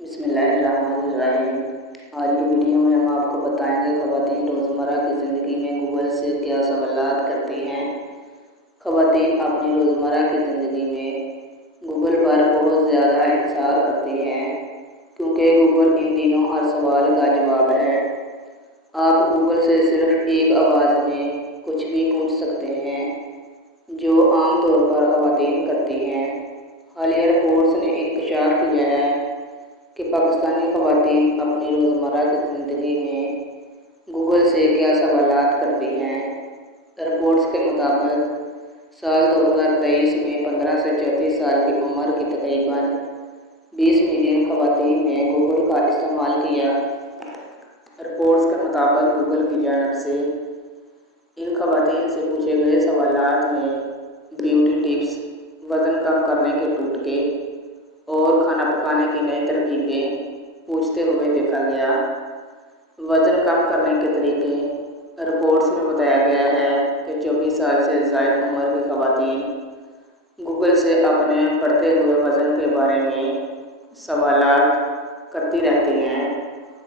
بسم اللہ الرحمن الرحیم۔ آج کی ویڈیو میں ہم آپ کو بتائیں گے خواتین روزمرہ کی زندگی میں گوگل سے کیا سوالات کرتی ہیں۔ خواتین اپنی روزمرہ کی زندگی میں گوگل پر بہت زیادہ انحصار کرتی ہیں کیونکہ گوگل ان دنوں ہر سوال کا جواب ہے۔ آپ گوگل سے صرف ایک آواز میں کچھ بھی پوچھ سکتے ہیں، جو عام طور پر خواتین کرتی ہیں۔ حالیہ رپورٹس نے انکشاف کیا ہے کہ پاکستانی خواتین اپنی روزمرہ کی زندگی میں گوگل سے کیا سوالات کرتی ہیں۔ رپورٹس کے مطابق سال 2023 میں 15 سے 34 سال کی عمر کی تقریباً 20 ملین خواتین نے گوگل کا استعمال کیا۔ رپورٹس کے مطابق گوگل کی جانب سے ان خواتین سے پوچھے گئے سوالات میں بیوٹی ٹپس، وزن کم کرنے کے ٹوٹکے اور کھانا پکانے کی نئی ترکیبیں پوچھتے ہوئے دیکھا گیا۔ وزن کم کرنے کے طریقے۔ رپورٹس میں بتایا گیا ہے کہ 24 سال سے زائد عمر کی خواتین گوگل سے اپنے بڑھتے ہوئے وزن کے بارے میں سوالات کرتی رہتی ہیں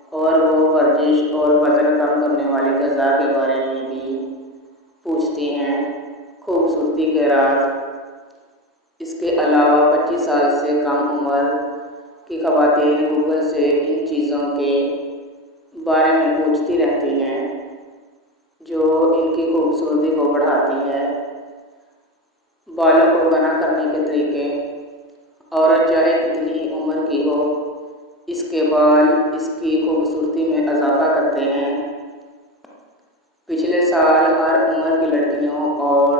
اور وہ ورزش اور وزن کم کرنے والی غذا کے بارے میں بھی پوچھتی ہیں۔ خوبصورتی کے راز۔ اس کے علاوہ 25 سال سے کم عمر کی خواتین گوگل سے ان چیزوں کے بارے میں پوچھتی رہتی ہیں جو ان کی خوبصورتی کو بڑھاتی ہے۔ بالوں کو گھنا کرنے کے طریقے۔ عورت چاہے کتنی ہی عمر کی ہو، اس کے بال اس کی خوبصورتی میں اضافہ کرتے ہیں۔ پچھلے سال ہر عمر کی لڑکیوں اور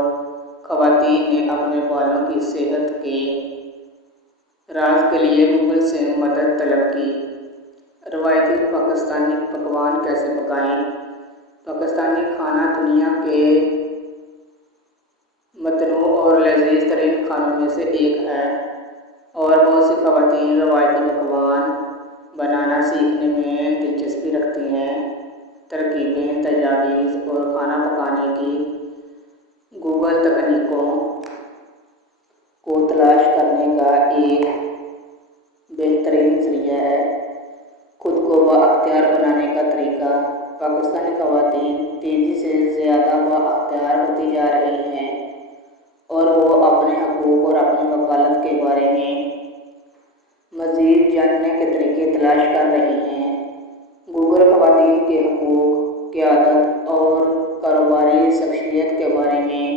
خواتین نے اپنے بالوں کی صحت کے راز کے لیے گوگل سے مدد طلب کی۔ روایتی پاکستانی پکوان کیسے پکائیں۔ پاکستانی کھانا دنیا کے متنوع اور لذیذ ترین کھانوں میں سے ایک ہے اور بہت سی خواتین روایتی پکوان بنانا سیکھنے میں دلچسپی رکھتی ہیں۔ ترکیبیں، تجاویز اور کھانا پکانے کی گوگل تکنیکوں کو تلاش کرنے کا ایک بہترین ذریعہ ہے۔ خود کو بااختیار بنانے کا طریقہ۔ پاکستانی خواتین تیزی سے زیادہ بااختیار ہوتی جا رہی ہیں اور وہ اپنے حقوق اور اپنی وکالت کے بارے میں مزید جاننے کے طریقے تلاش کر رہی ہیں۔ گوگل خواتین کے حقوق، قیادت اور کاروباری شخصیت کے بارے میں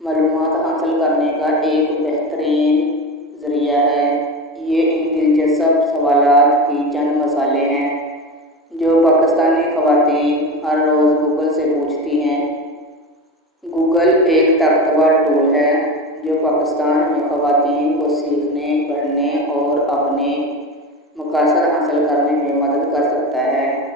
معلومات حاصل کرنے کا ایک بہترین ذریعہ ہے۔ یہ ان دلچسپ سوالات کی چند مثالیں ہیں جو پاکستانی خواتین ہر روز گوگل سے پوچھتی ہیں۔ گوگل ایک طاقتور ٹول ہے جو پاکستان میں خواتین کو سیکھنے، پڑھنے اور اپنے مقاصد حاصل کرنے میں مدد کر سکتا ہے۔